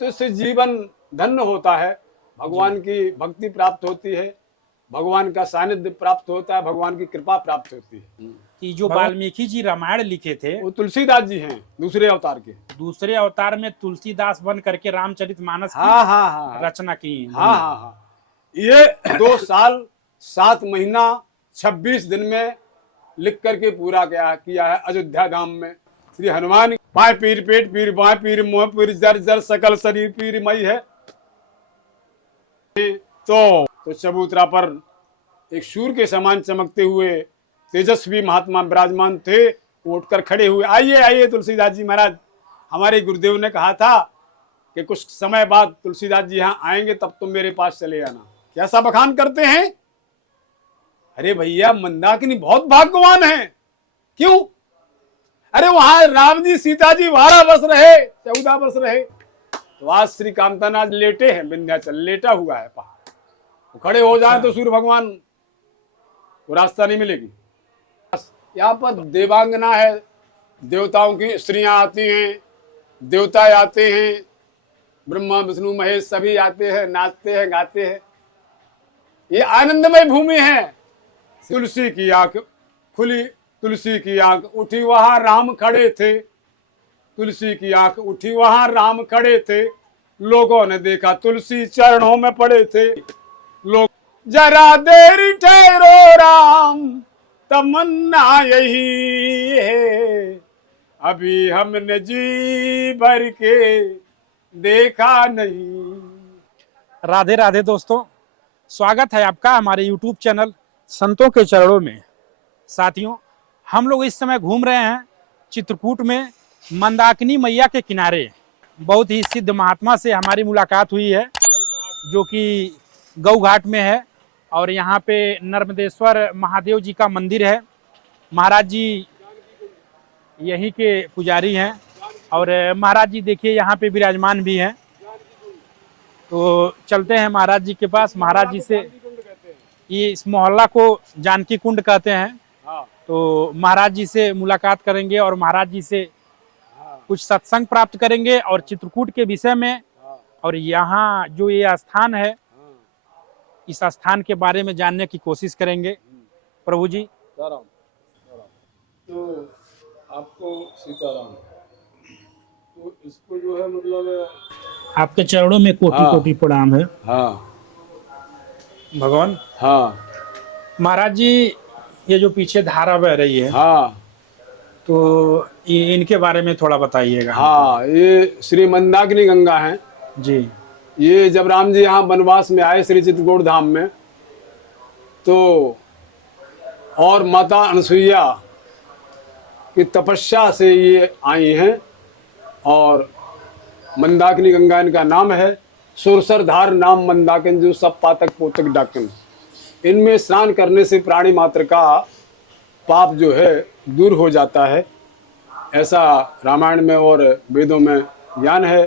तो इससे जीवन धन्य होता है, भगवान की भक्ति प्राप्त होती है, भगवान का सानिध्य प्राप्त होता है, भगवान की कृपा प्राप्त होती है। कि जो वाल्मीकि जी रामायण लिखे थे वो तुलसीदास जी हैं, दूसरे अवतार के। दूसरे अवतार में तुलसीदास बन करके रामचरितमानस की हाँ रचना की। हाँ। ये 2 साल 7 महीना 26 दिन में लिख करके पूरा किया है अयोध्या धाम में। श्री हनुमान पाए पीर पेट पीर बाएं पीर मुँह पीर जर जर सकल शरीर पीर मई है। तो चबूतरा पर एक सूर्य के समान चमकते हुए तेजस्वी महात्मा विराजमान थे। उठकर खड़े हुए, आइए आइए तुलसीदास जी महाराज। हमारे गुरुदेव ने कहा था कि कुछ समय बाद तुलसीदास जी यहाँ आएंगे, तब तुम मेरे पास चले आना। कैसा बखान करते हैं, अरे भैया मंदाकिनी बहुत भाग्यवान है। क्यों? अरे वहां राम जी सीता जी 12 वर्ष रहे, 14 वर्ष रहे। तो आज श्री कामतानाथ लेटे हैं, विंध्याचल लेटा हुआ है पहाड़। तो खड़े हो जाए तो सूर्य भगवान को रास्ता नहीं मिलेगी। यहाँ पर देवांगना है, देवताओं की स्त्रियां आती हैं, देवता आते हैं, ब्रह्मा विष्णु महेश सभी आते हैं, नाचते हैं, गाते हैं। ये आनंदमय भूमि है। तुलसी की आंख खुली, तुलसी की आंख उठी, वहां राम खड़े थे। तुलसी की आंख उठी, वहां राम खड़े थे। लोगों ने देखा तुलसी चरणों में पड़े थे। लोग जरा देर ठहरो राम, तमन्ना यही है, अभी हमने जी भर के देखा नहीं। राधे राधे दोस्तों, स्वागत है आपका हमारे YouTube चैनल संतों के चरणों में। साथियों, हम लोग इस समय घूम रहे हैं चित्रकूट में मंदाकिनी मैया के किनारे। बहुत ही सिद्ध महात्मा से हमारी मुलाकात हुई है, जो कि गौ घाट में है। और यहाँ पे नर्मदेश्वर महादेव जी का मंदिर है। महाराज जी यहीं के पुजारी हैं और महाराज जी देखिए यहाँ पे विराजमान भी हैं। तो चलते हैं महाराज जी के पास। महाराज जी से, ये इस मोहल्ला को जानकी कुंड कहते हैं, तो महाराज जी से मुलाकात करेंगे और महाराज जी से कुछ सत्संग प्राप्त करेंगे और चित्रकूट के विषय में, और यहाँ जो ये स्थान है इस स्थान के बारे में जानने की कोशिश करेंगे। प्रभु जी सीताराम। तो आपको सीताराम, तो इसको जो है मतलब आपके चरणों में कोटि कोटि प्रणाम है। हाँ भगवान। हाँ महाराज जी, ये जो पीछे धारा बह रही है, हाँ, तो इनके बारे में थोड़ा बताइएगा। हाँ, ये श्री मंदाकिनी गंगा है जी। ये जब राम जी यहाँ वनवास में आए श्री चित्रकूट धाम में, तो और माता अनसुईया की तपस्या से ये आई हैं। और मंदाकिनी गंगा इनका नाम है। सुरसर धार नाम मंदाकिन जो सब पातक पोतक डाकन। इनमें स्नान करने से प्राणी मात्र का पाप जो है दूर हो जाता है, ऐसा रामायण में और वेदों में ज्ञान है।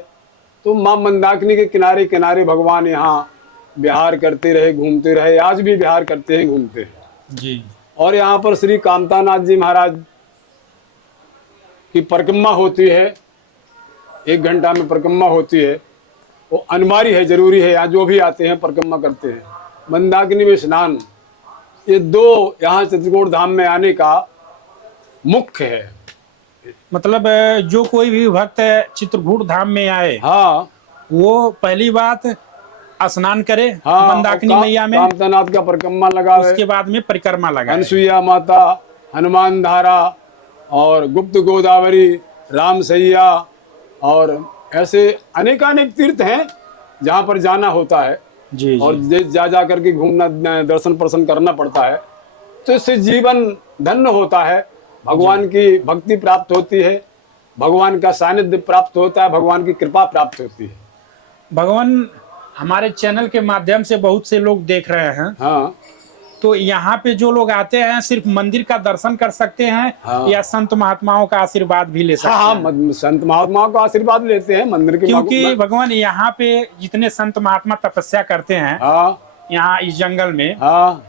तो माँ मंदाकिनी के किनारे किनारे भगवान यहाँ विहार करते रहे, घूमते रहे। आज भी विहार करते हैं, घूमते हैं जी। और यहाँ पर श्री कामतानाथ जी महाराज की परिक्रमा होती है। 1 घंटा में परिक्रमा होती है। वो अनिवार्य है, जरूरी है। यहाँ जो भी आते हैं परिक्रमा करते हैं। मंदाकिनी में स्नान, ये 2 यहाँ चित्रकूट धाम में आने का मुख्य है। मतलब जो कोई भी भक्त चित्रकूट धाम में आए, हाँ, वो पहली बात स्नान करे, हाँ, मंदाकिनी मैया में, कामतानाथ का परिक्रमा लगावे, उसके बाद में परिक्रमा लगाए। अनसुईया माता, हनुमान धारा और गुप्त गोदावरी, राम सैया और ऐसे अनेकानेक तीर्थ हैं जहाँ पर जाना होता है। जी, और जा करके घूमना, दर्शन प्रसन्न करना पड़ता है। तो इससे जीवन धन्य होता है, भगवान की भक्ति प्राप्त होती है, भगवान का सानिध्य प्राप्त होता है, भगवान की कृपा प्राप्त होती है। भगवान, हमारे चैनल के माध्यम से बहुत से लोग देख रहे हैं। हाँ, तो यहाँ पे जो लोग आते हैं सिर्फ मंदिर का दर्शन कर सकते हैं, हाँ, या संत महात्माओं का आशीर्वाद भी ले सकते हैं? हाँ, संत महात्माओं का आशीर्वाद लेते हैं मंदिर के। क्योंकि भगवान यहाँ पे जितने संत महात्मा तपस्या करते हैं, हाँ, यहाँ इस जंगल में, हाँ,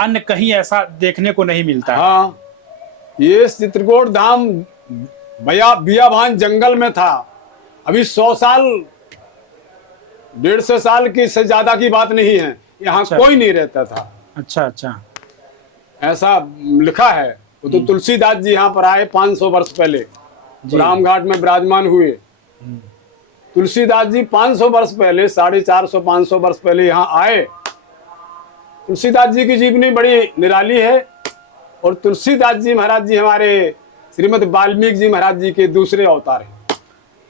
अन्य कहीं ऐसा देखने को नहीं मिलता। हाँ, ये चित्रकूट धाम बियाबान जंगल में था। अभी 100 साल 150 साल की से ज्यादा की बात नहीं है, यहाँ अच्छा। कोई नहीं रहता था, अच्छा अच्छा। ऐसा लिखा है। वो तो तुलसीदास जी यहाँ पर आए 500 वर्ष पहले, जी। रामघाट में विराजमान हुए। तुलसीदास जी 500 वर्ष पहले, 450 500 वर्ष पहले यहाँ आए। तुलसीदास जी की जीवनी बड़ी निराली है। और तुलसीदास जी महाराज जी हमारे श्रीमद् वाल्मीकि जी महाराज जी के दूसरे अवतार हैं।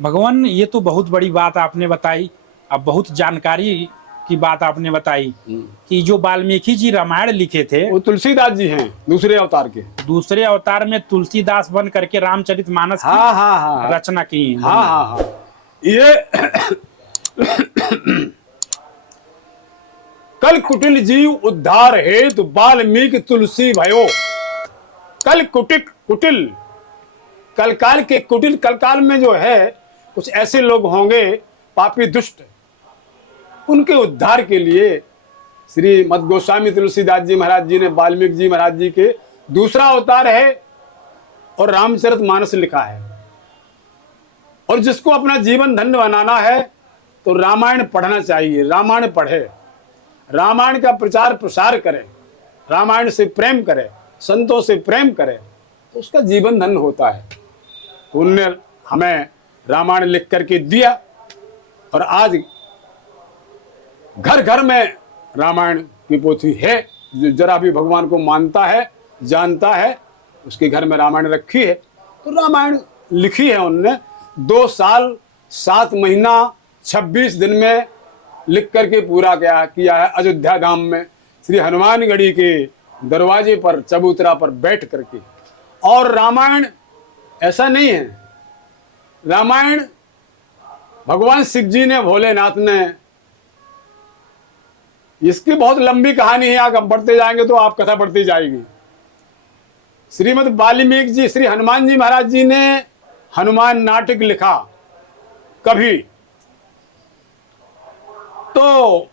भगवान, ये तो बहुत बड़ी बात आपने बताई। अब बहुत जानकारी की बात आपने बताई कि जो वाल्मीकि जी रामायण लिखे थे, वो तुलसीदास जी हैं दूसरे अवतार के। दूसरे अवतार में तुलसीदास बन करके रामचरितमानस की हाँ हाँ हाँ रचना की। हाँ हाँ हाँ। ये कल कुटिल जीव उद्धार हेतु वाल्मीकि तुलसी भयो। कल कुटिल, कलकाल के कुटिल, कलकाल में जो है कुछ ऐसे लोग होंगे पापी दुष्ट, उनके उद्धार के लिए श्री मद गोस्वामी तुलसीदास जी महाराज जी ने वाल्मीकि जी महाराज जी के दूसरा अवतार है और रामचरितमानस लिखा है। और जिसको अपना जीवन धन्य बनाना है तो रामायण पढ़ना चाहिए, रामायण पढ़े, रामायण का प्रचार प्रसार करे, रामायण से प्रेम करे, संतों से प्रेम करे, तो उसका जीवन धन्य होता है। तो उनने हमें रामायण लिख करके दिया और आज घर घर में रामायण की पोथी है। जो जरा भी भगवान को मानता है, जानता है, उसके घर में रामायण रखी है। तो रामायण लिखी है उनने 2 साल 7 महीना 26 दिन में लिख करके पूरा किया है। अयोध्या धाम में श्री हनुमानगढ़ी के दरवाजे पर चबूतरा पर बैठ करके। और रामायण ऐसा नहीं है, रामायण भगवान शिव जी ने, भोलेनाथ ने, इसकी बहुत लंबी कहानी है, आगे हम बढ़ते जाएंगे तो आप कथा बढ़ती जाएगी। श्रीमद् वाल्मीकि जी, श्री हनुमान जी महाराज जी ने हनुमान नाटक लिखा कभी, तो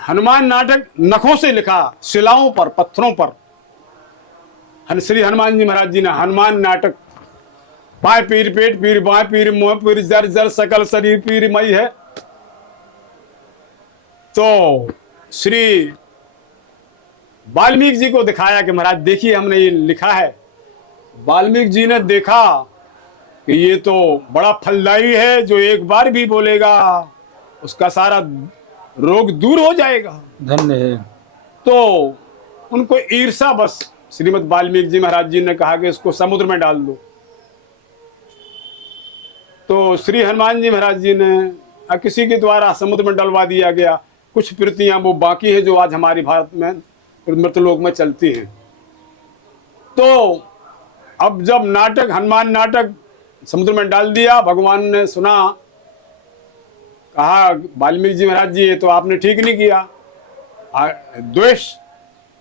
हनुमान नाटक नखों से लिखा, शिलाओं पर, पत्थरों पर। श्री हनुमान जी महाराज जी ने हनुमान नाटक, बाएं पीर पेट पीर, बाएं पीर मुंह पीर, जर जर सकल शरीर पीर मई है। तो श्री वाल्मीकि जी को दिखाया कि महाराज देखिए हमने ये लिखा है। वाल्मीकि जी ने देखा कि ये तो बड़ा फलदायी है, जो एक बार भी बोलेगा उसका सारा रोग दूर हो जाएगा। धन्य है। तो उनको ईर्षा बस श्रीमद् वाल्मीकि जी महाराज जी ने कहा कि इसको समुद्र में डाल दो। तो श्री हनुमान जी महाराज जी ने किसी के द्वारा समुद्र में डलवा दिया गया। कुछ प्रतियां वो बाकी है जो आज हमारी भारत में मृतलोक में चलती हैं। तो अब जब नाटक, हनुमान नाटक समुद्र में डाल दिया, भगवान ने सुना, कहा वाल्मीकि जी महाराज जी ये तो आपने ठीक नहीं किया, द्वेष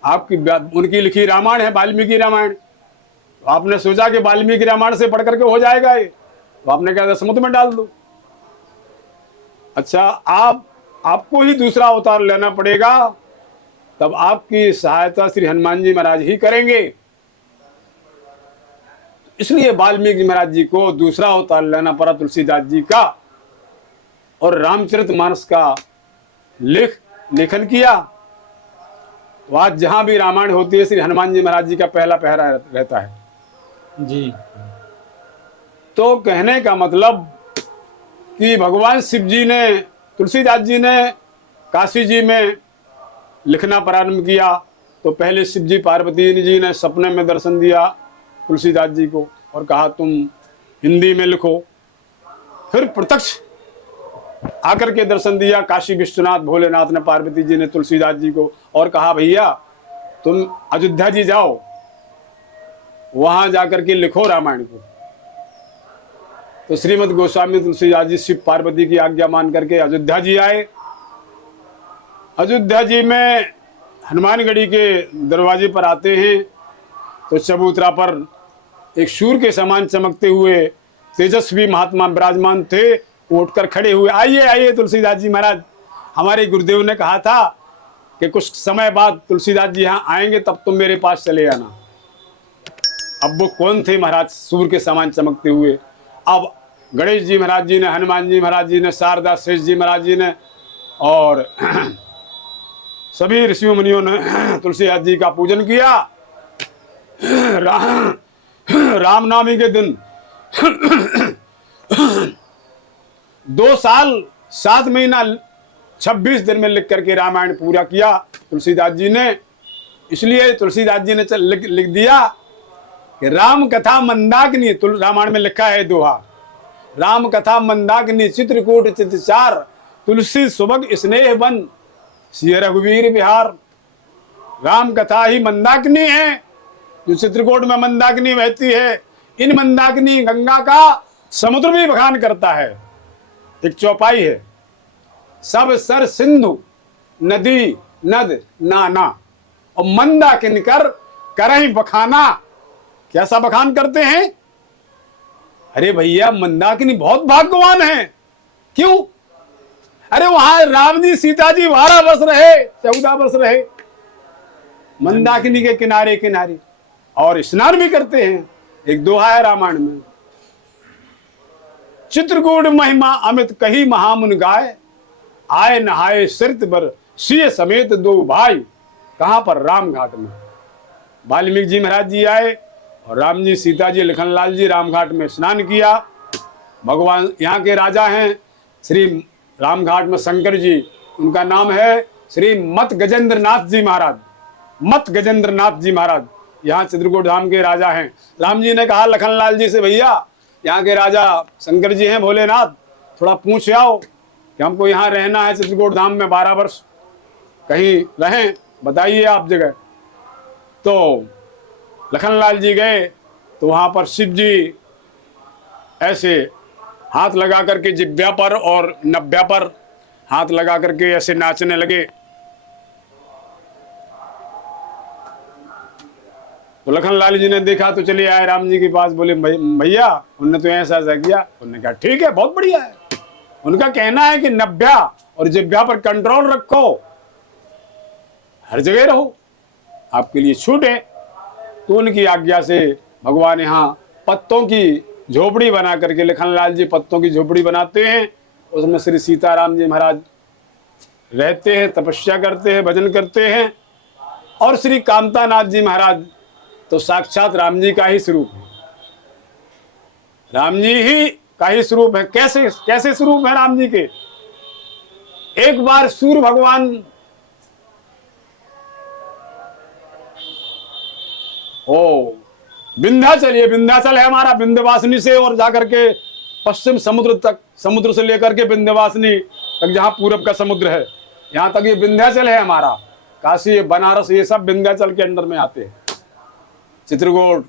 आपकी, उनकी लिखी रामायण है वाल्मीकि रामायण, तो आपने सोचा कि वाल्मीकि रामायण से पढ़ करके हो जाएगा ये, तो आपने कहा समुद्र में डाल दो। अच्छा, आपको ही दूसरा अवतार लेना पड़ेगा, तब आपकी सहायता श्री हनुमान जी महाराज ही करेंगे। इसलिए वाल्मीकि महाराज जी को दूसरा अवतार लेना पड़ा तुलसीदास जी का, और रामचरितमानस का लेखन किया। तो आज जहां भी रामायण होती है श्री हनुमान जी महाराज जी का पहला पहरा रहता है जी। तो कहने का मतलब कि भगवान शिव जी ने, तुलसीदास जी ने काशी जी में लिखना प्रारंभ किया, तो पहले शिव जी पार्वती जी ने सपने में दर्शन दिया तुलसीदास जी को और कहा तुम हिंदी में लिखो। फिर प्रत्यक्ष आकर के दर्शन दिया काशी विश्वनाथ भोलेनाथ ने पार्वती जी ने तुलसीदास जी को, और कहा भैया तुम अयोध्या जी जाओ, वहां जाकर के लिखो रामायण को। तो श्रीमद् गोस्वामी तुलसीदास जी शिव पार्वती की आज्ञा मान करके अयोध्या जी आए। अयोध्या जी में हनुमानगढ़ी के दरवाजे पर आते हैं तो चबूतरा पर एक सूर्य के समान चमकते हुए तेजस्वी महात्मा विराजमान थे। उठकर खड़े हुए, आइए आइए तुलसीदास जी महाराज, हमारे गुरुदेव ने कहा था कि कुछ समय बाद तुलसीदास जी यहाँ आएंगे, तब तुम मेरे पास चले आना। अब वो कौन थे महाराज सूर्य के समान चमकते हुए? अब गणेश जी महाराज जी ने, हनुमान जी महाराज जी ने, शारदा शेष जी महाराज जी ने और सभी ऋषियों मुनियों ने तुलसीदास जी का पूजन किया। रामनवमी के दिन 2 साल 7 महीना 26 दिन में लिख करके रामायण पूरा किया तुलसीदास जी ने। इसलिए तुलसीदास जी ने लिख दिया कि राम कथा मंदाकिनी, रामायण में लिखा है दोहा, राम कथा मंदाकिनी चित्रकूट चितचार, तुलसी सुबह स्नेह बन सिय रघुवीर बिहार। राम कथा ही मंदाकिनी है, जो चित्रकूट में मंदाकिनी बहती है। इन मंदाकिनी गंगा का समुद्र भी बखान करता है। एक चौपाई है, सब सर सिंधु नदी नद नाना, और मंदाकिनी कर करही बखाना। कैसा बखान करते हैं? अरे भैया, मंदाकिनी बहुत भाग्यवान है। क्यों? अरे वहां राम जी सीता जी 12 वर्ष रहे, 14 वर्ष रहे मंदाकिनी के किनारे किनारे, और स्नान भी करते हैं। एक दोहा है रामायण में, चित्रकूट महिमा अमित कही महामुन गाय, आए नहाए सिरत बर सिय समेत 2 भाई। कहां पर? राम घाट में। वाल्मीकि जी महाराज जी आए और राम जी सीता जी लखनलाल जी राम घाट में स्नान किया। भगवान यहाँ के राजा हैं श्री राम घाट में शंकर जी, उनका नाम है श्री मत गजेंद्र नाथ जी महाराज। मत गजेंद्र नाथ जी महाराज यहाँ चित्रकूट धाम के राजा हैं। राम जी ने कहा लखनलाल जी से, भैया यहाँ के राजा शंकर जी हैं भोलेनाथ, थोड़ा पूछ आओ कि हमको यहाँ रहना है चित्रकूट धाम में 12 वर्ष, कहीं रहें, बताइए आप जगह। तो लखनलाल जी गए तो वहाँ पर शिव जी ऐसे हाथ लगा करके जिब्या पर और नब्या पर हाथ लगा करके ऐसे नाचने लगे। तो लखनलाल जी ने देखा तो चले आए राम जी के पास, बोले भैया उन्होंने तो ऐसा ऐसा किया। उन्होंने कहा ठीक है, बहुत बढ़िया है। उनका कहना है कि नब्या और जिब्या पर कंट्रोल रखो, हर जगह रहो, आपके लिए छूट है। तो उनकी आज्ञा से भगवान यहाँ पत्तों की झोपड़ी बना करके, लखनलाल जी पत्तों की झोपड़ी बनाते हैं, उसमें श्री सीताराम जी महाराज रहते हैं, तपस्या करते हैं, भजन करते हैं। और श्री कामतानाथ जी महाराज तो साक्षात राम जी का ही स्वरूप है, राम जी ही का ही स्वरूप है। कैसे कैसे स्वरूप है राम जी के? एक बार सूर्य भगवान विंध्याचल, ये विंध्याचल है हमारा, विंध्यवासिनी से और जाकर के पश्चिम समुद्र तक, समुद्र से लेकर के विंध्यवासिनी तक जहां पूरब का समुद्र है, यहां तक ये विंध्याचल है हमारा। काशी बनारस ये सब विंध्याचल के अंदर में आते हैं, चित्रकूट।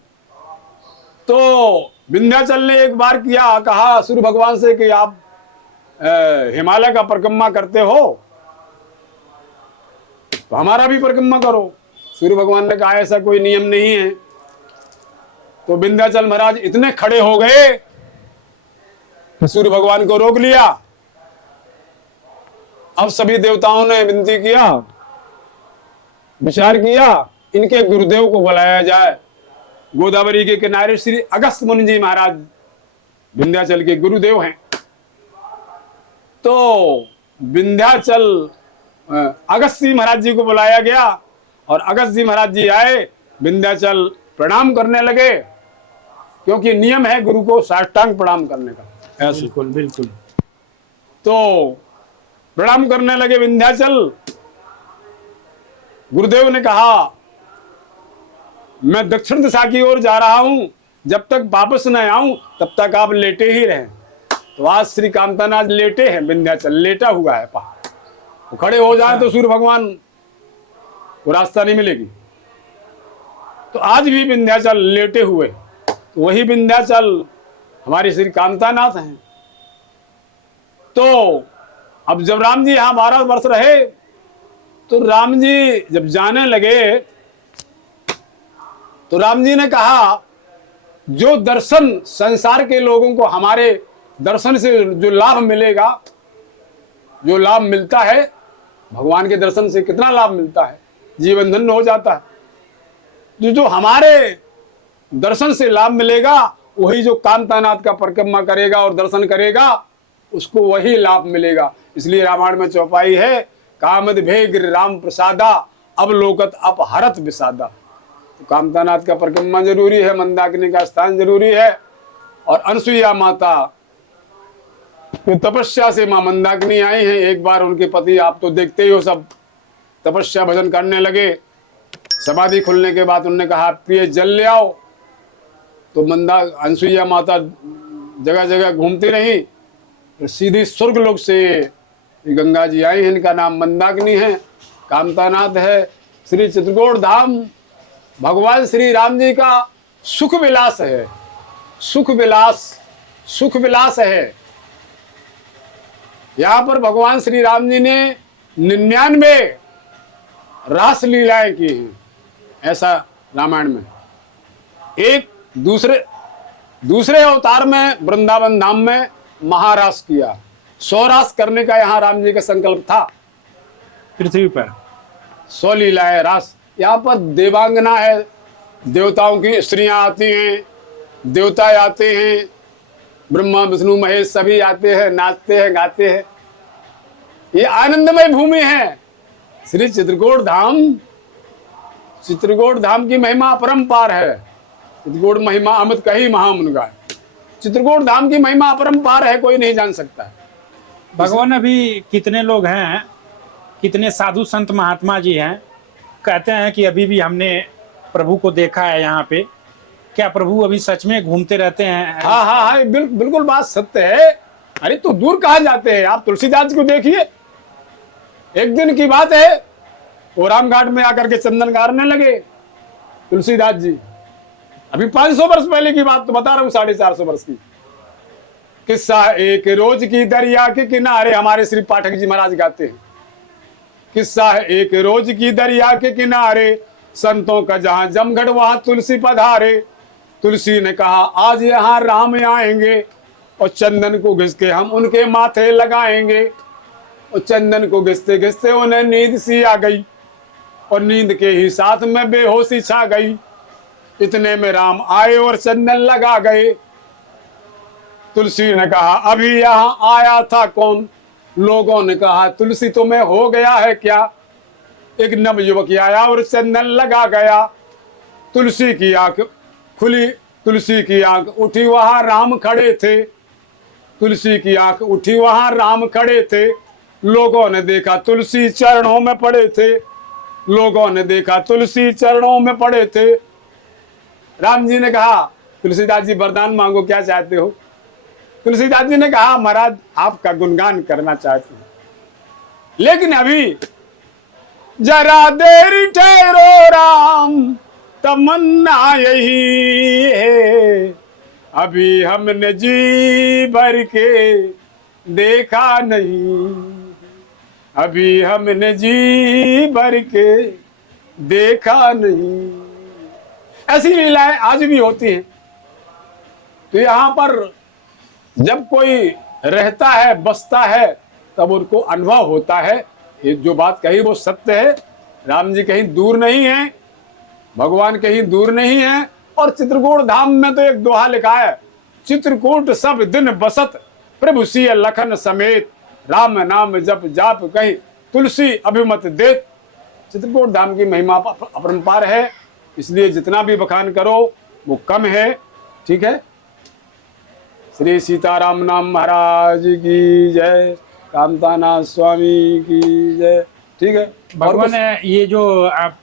तो विंध्याचल ने एक बार किया, कहा सूर्य भगवान से कि आप हिमालय का परिक्रमा करते हो तो हमारा भी परिक्रमा करो। सूर्य भगवान ने कहा ऐसा कोई नियम नहीं है। तो विंध्याचल महाराज इतने खड़े हो गए, सूर्य भगवान को रोक लिया। अब सभी देवताओं ने विनती किया, विचार किया, इनके गुरुदेव को बुलाया जाए। गोदावरी के किनारे श्री अगस्त मुनि जी महाराज विंध्याचल के गुरुदेव हैं। तो विंध्याचल अगस्त जी महाराज जी को बुलाया गया और अगस्त जी महाराज जी आए, विंध्याचल प्रणाम करने लगे, क्योंकि नियम है गुरु को साष्टांग प्रणाम करने का। ऐसे बिल्कुल बिल्कुल। तो प्रणाम करने लगे विंध्याचल। गुरुदेव ने कहा मैं दक्षिण दिशा की ओर जा रहा हूं, जब तक वापस न आऊं तब तक आप लेटे ही रहें। तो आज श्री कामतानाथ लेटे हैं, विंध्याचल लेटा हुआ है पहाड़। तो खड़े हो जाए तो सूर्य भगवान को रास्ता नहीं मिलेगी। तो आज भी विंध्याचल लेटे हुए, तो वही विंध्याचल हमारे श्री कामतानाथ हैं। तो अब जब राम जी यहाँ 12 वर्ष रहे, तो राम जी जब जाने लगे तो राम जी ने कहा जो दर्शन संसार के लोगों को हमारे दर्शन से जो लाभ मिलेगा, जो लाभ मिलता है भगवान के दर्शन से, कितना लाभ मिलता है, जीवन धन्य हो जाता है। जो हमारे दर्शन से लाभ मिलेगा, वही जो कामतानाथ का परिक्रमा करेगा और दर्शन करेगा, उसको वही लाभ मिलेगा। इसलिए रामायण में चौपाई है, कामद भेग्र राम प्रसादा अब लोकत अपहरत विसादा। तो कामतानाथ का परिक्रमा जरूरी है, मंदाकिनी का स्थान जरूरी है। और अनसुईया माता तो तपस्या से मां मंदाकिनी आई हैं। एक बार उनके पति, आप तो देखते ही हो, सब तपस्या भजन करने लगे। समाधि खुलने के बाद उन्होंने कहा प्रिय जल ले आओ। तो अनसुईया माता जगह जगह घूमती रही, तो सीधी स्वर्ग लोक से गंगा जी आई हैं। इनका नाम मंदाकिनी है, कामतानाथ है। श्री चित्रकूट धाम भगवान श्री राम जी का सुख विलास है, सुख विलास है। यहाँ पर भगवान श्री राम जी ने 99 रास लीलाएं की हैं, ऐसा रामायण में। एक दूसरे अवतार में वृंदावन धाम में महारास किया। 100 रास करने का यहाँ राम जी का संकल्प था पृथ्वी पर। 100 लीलाएं रास। यहाँ पर देवांगना है, देवताओं की स्त्रियां आती हैं, देवता आते हैं, ब्रह्मा विष्णु महेश सभी आते हैं, नाचते हैं, गाते हैं। ये आनंदमय भूमि है श्री चित्रकूट धाम। चित्रकूट धाम की महिमा अपरंपार है। चित्रकूट महिमा अमित कही महामुनि गाय। चित्रकूट धाम की महिमा अपरंपार है, कोई नहीं जान सकता। भगवान, अभी कितने लोग हैं, कितने साधु संत महात्मा जी हैं, कहते हैं कि अभी भी हमने प्रभु को देखा है यहाँ पे। क्या प्रभु अभी सच में घूमते रहते हैं? हाँ हाँ हाँ, बिल्कुल बात सत्य है। अरे तो दूर कहाँ जाते हैं आप? तुलसीदास को देखिए, एक दिन की बात है, वो रामघाट में आकर के चंदन गारने लगे तुलसीदास जी। अभी 500 वर्ष पहले की बात तो बता रहा हूँ, 450 वर्ष की किस्सा। एक रोज की दरिया के किनारे, हमारे श्री पाठक जी महाराज गाते हैं। किस्सा है एक रोज की दरिया के किनारे, संतों का जहां जमघट वहां तुलसी पधारे। तुलसी ने कहा आज यहाँ राम आएंगे, और चंदन को घिस के हम उनके माथे लगाएंगे। और चंदन को घिसते घिसते उन्हें नींद सी आ गई, और नींद के ही साथ में बेहोशी छा गई। इतने में राम आए और चंदन लगा गए। तुलसी ने कहा अभी यहाँ आया था कौन? लोगों ने कहा तुलसी तुम्हें हो गया है क्या? एक नव युवक आया और चंदन लगा गया। तुलसी की आंख खुली, तुलसी की आंख उठी, वहां राम खड़े थे। तुलसी की आंख उठी, वहां राम खड़े थे। लोगों ने देखा तुलसी चरणों में पड़े थे। लोगों ने देखा तुलसी चरणों में पड़े थे। राम जी ने कहा तुलसीदास जी वरदान मांगो, क्या चाहते हो? तुलसीदास जी ने कहा महाराज आपका गुणगान करना चाहते हैं, लेकिन अभी जरा देर ठहरो राम, तमन्ना यही है। अभी हमने जी भर के देखा नहीं, अभी हमने जी भर के देखा नहीं। ऐसी लीलाएं आज भी होती हैं। तो यहाँ पर जब कोई रहता है, बसता है, तब उनको अनुभव होता है। ये जो बात कही वो सत्य है। राम जी कहीं दूर नहीं है, भगवान कहीं दूर नहीं है। और चित्रकूट धाम में तो एक दोहा लिखा है, चित्रकूट सब दिन बसत प्रभु सिय लखन समेत, राम नाम जप जाप कहीं तुलसी अभिमत देत। चित्रकूट धाम की महिमा अपरंपार है, इसलिए जितना भी बखान करो वो कम है। ठीक है। श्री सीताराम नाम महाराज की जय, कामतानाथ स्वामी की जय। ठीक है। भगवान, ये जो आप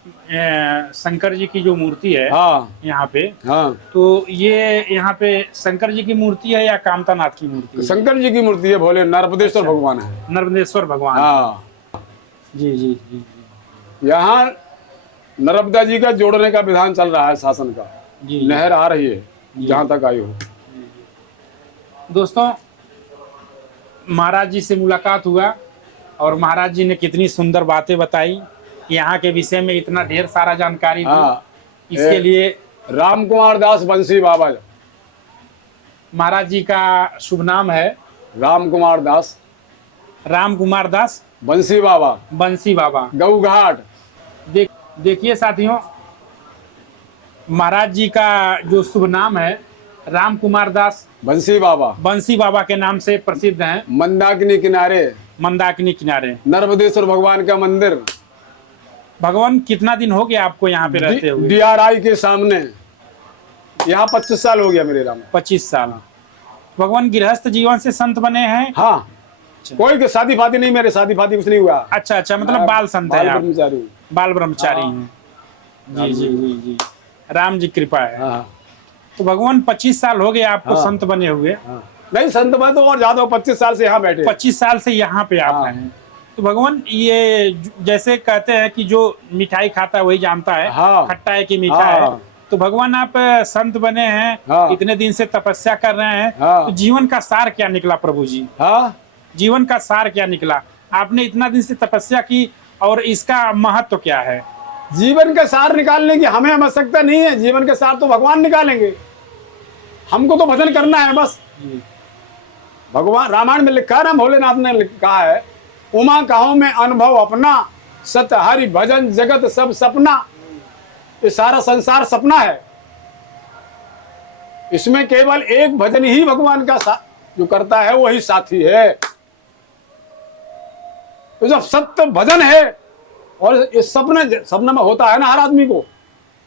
शंकर जी की जो मूर्ति है, हाँ यहाँ पे, हाँ, तो ये यहाँ पे शंकर जी की मूर्ति है या कामतानाथ की मूर्ति है? शंकर जी की मूर्ति है, भोले नर्मदेश्वर भगवान है। नर्मदेश्वर भगवान। हाँ जी जी जी। यहाँ नर्मदा जी का जोड़ने का विधान चल रहा है, शासन का। जी। नहर आ रही है जहां तक आई हो। दोस्तों, महाराज जी से मुलाकात हुआ और महाराज जी ने कितनी सुंदर बातें बताई, यहाँ के विषय में इतना ढेर सारा जानकारी दी। हाँ, इसके लिए राम कुमार दास बंसी बाबा, महाराज जी का शुभ नाम है राम कुमार दास, राम कुमार दास बंसी बाबा, बंसी बाबा, गऊ घाट। देखिए साथियों, महाराज जी का जो शुभ नाम है राम कुमार दास बंसी बाबा, बंसी बाबा के नाम से प्रसिद्ध हैं। मंदाकिनी किनारे मंदाकिनी किनारे। नर्मदेश्वर भगवान का मंदिर, भगवान कितना दिन हो गया आपको यहाँ पे रहते हुए? DRI के सामने, यहाँ 25 साल हो गया मेरे राम। 25 साल। भगवान गृहस्थ जीवन से संत बने हैं? हाँ, कोई के शादी फादी नहीं, मेरे शादी फादी कुछ नहीं हुआ। अच्छा अच्छा, मतलब बाल संत है आप? ब्रह्मचारी। बाल ब्रह्मचारी हैं। जी जी जी जी, राम जी कृपा है। हाँ। तो भगवान 25 साल हो गए आपको संत बने हुए? हाँ। नहीं, संत मैं तो और ज्यादा, 25 साल से यहाँ बैठे। 25 साल से यहाँ पे आप हाँ। हैं। तो भगवान ये जैसे कहते हैं कि जो मिठाई खाता है वही जानता है हाँ। खट्टा है कि मीठा हाँ। है। तो भगवान आप संत बने हैं, हाँ। इतने दिन से तपस्या कर रहे हैं, हाँ। तो जीवन का सार क्या निकला प्रभु जी? हाँ, जीवन का सार क्या निकला? आपने इतना दिन से तपस्या की और इसका महत्व क्या है? जीवन का सार निकालने की हमें आवश्यकता नहीं है, जीवन का सार तो भगवान निकालेंगे, हमको तो भजन करना है बस। भगवान रामायण में लिखा है ना, भोलेनाथ ने कहा है, उमा कहो में अनुभव अपना, सत हरि भजन जगत सब सपना। ये सारा संसार सपना है, इसमें केवल एक भजन ही भगवान का जो करता है वही साथी है। तो जब सत्य भजन है, और ये सपना में होता है ना हर आदमी को,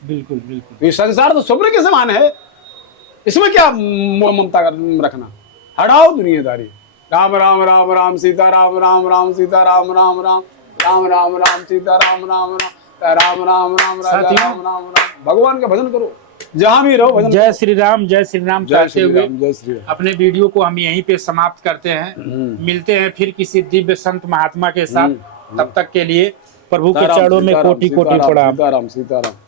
बिल्कुल बिल्कुल। ये संसार तो स्वप्न के समान है, इसमें क्या ममता रखना। हटाओ दुनियादारी। राम राम राम राम सीता राम, राम राम सीता राम, राम राम राम राम राम सीता राम, राम राम राम राम राम राम राम राम। भगवान का भजन करो, जहां भी रहो भजन। जय श्री राम, जय श्री राम कहते हुए जय श्री राम। अपने वीडियो को हम यहीं पे समाप्त करते हैं। मिलते हैं फिर किसी दिव्य संत महात्मा के साथ। तब तक के लिए प्रभु के चरणों में कोटि कोटि प्रणाम। सीताराम सीताराम।